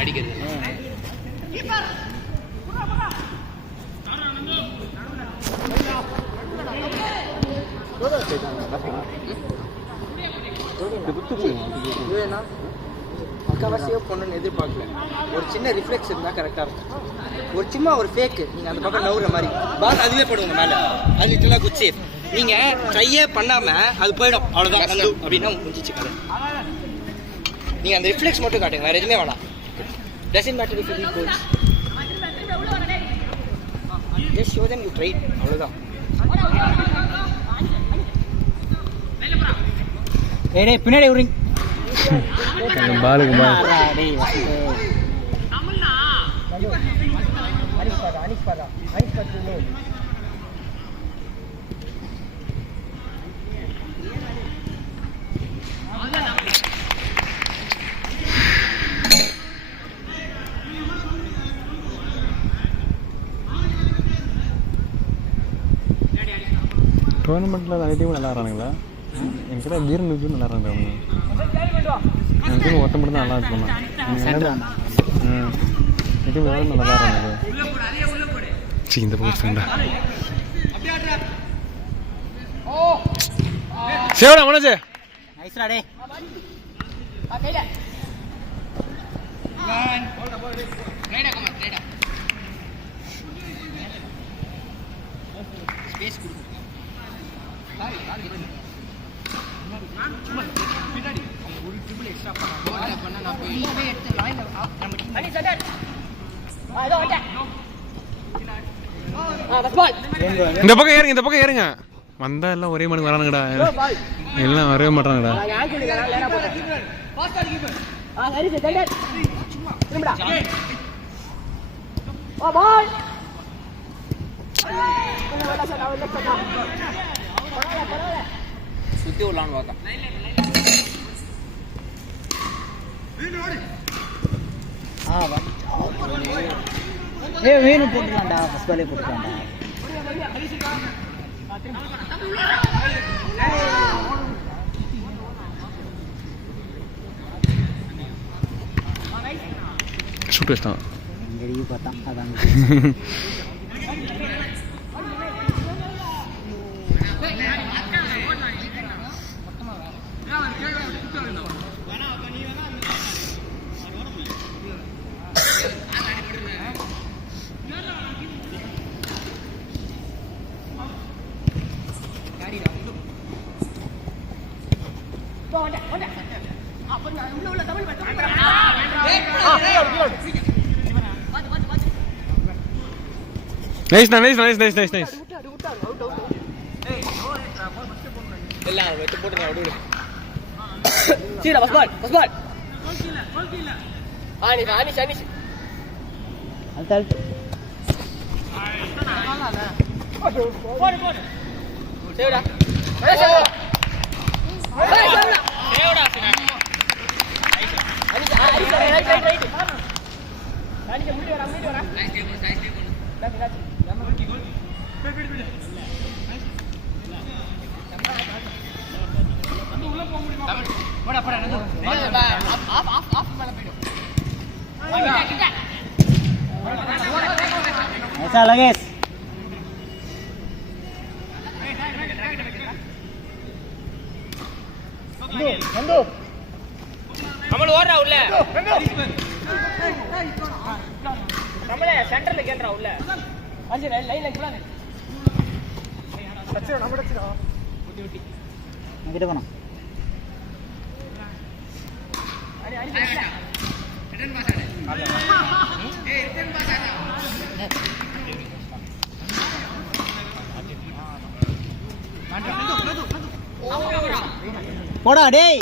அடிக்கிறது பக்கவாசியோ பொண்ணுன்னு எதிர்பார்க்கல. ஒரு சின்ன ரிஃப்ளெக்ஸ் இருந்தால் கரெக்டாக இருக்கும். ஒரு சும்மா ஒரு ஃபேக்கு நீங்கள் அந்த பக்கம் நவுற மாதிரி பால் அதுவே போடுவோங்க மேலே. அது லிட்டலாக குட் சேஃப். நீங்கள் ட்ரையே பண்ணாமல் அது போயிடும், அவ்வளோதான் அப்படின்னா முடிஞ்சிச்சு கதை. நீங்கள் அந்த ரிஃப்ளெக்ஸ் மட்டும் காட்டுங்க, வேறு எதுவுமே வேணாம். Doesn't matter if you read goals, just show them you tried, அவ்வளோதான். பின்னாடி விடுறீங்க பாலுக்கு டோர்னமெண்ட்டில் நிறைய டீம் நல்லா ஆடுறானுங்களா? என்கிட்ட வீரன் நல்லா ஆடுறாங்க. என் டீம் ஒருத்த மட்டும் தான் நல்லா இருக்கணும். என் டீம் எல்லாரும் நல்லா ஆடுறாங்க. சரி இந்த பக்கம் ஃப்ரெண்டா சேவடா மனோஜ் நைஸ்டா டே. ஸ்பேஸ் கொடு. பின்னாடி ஒரு ட்ரிபிள் எக்ஸ்ட்ரா பண்ணா நான் போய் எடுத்து லைன்ல நம்ம டீம் அனி செட்டர் இதோ ஓட்ட பஸ் பால். இந்த பக்கம் ஏறுங்க, இந்த பக்கம் ஏறுங்க. வந்தா எல்லாம் ஒரே மணிக்கு வரானுங்கடா. எல்லாம் வரவே மாட்டாங்கடா. சரி செட்டர் திரும்படா. பால் சுத்தி உள்ளான்னு பார்க்க. வேணும் போட்டுலாம்டா, ஃபர்ஸ்ட் பாலே போட்டுலாம்டா. ஷூட் வச்சான் எங்கேயும் பார்த்தா அதான். Nice nice nice nice nice nice. எல்லாம் வெட்டு போட்டுறா விடு. சீரா பஸ் பால் பஸ் பால். ஆனி ஆனி ஆனி அல்டல். போடு போடு. சேவடா. சேவடா. சேவடா சினா. ஆனி ஆனி ரைட் ரைட் ரைட். ஆனி முடி வர முடி வர. Nice table nice table. Nice. நம்ம கோல். பிடி பிடி. உள்ள போக முடியுமா? போடா போடா நந்து. ஆஃப் ஆஃப் ஆஃப் மேல போய்டும். ऐसा लगेस நந்து கமல் ஓடுறா உள்ள. கமலே சென்டர்ல கேட்றா உள்ள. அஞ்சு லைன்ல குளானே சச்சே நம்ம டச்சடா ஓட்டி ஓட்டி இங்க போணும். அடி அடி ரிட்டர்ன் பாஸ் ஆடு. ஏய் ரிட்டர்ன் பாஸ் ஆடு. போடா டேய்.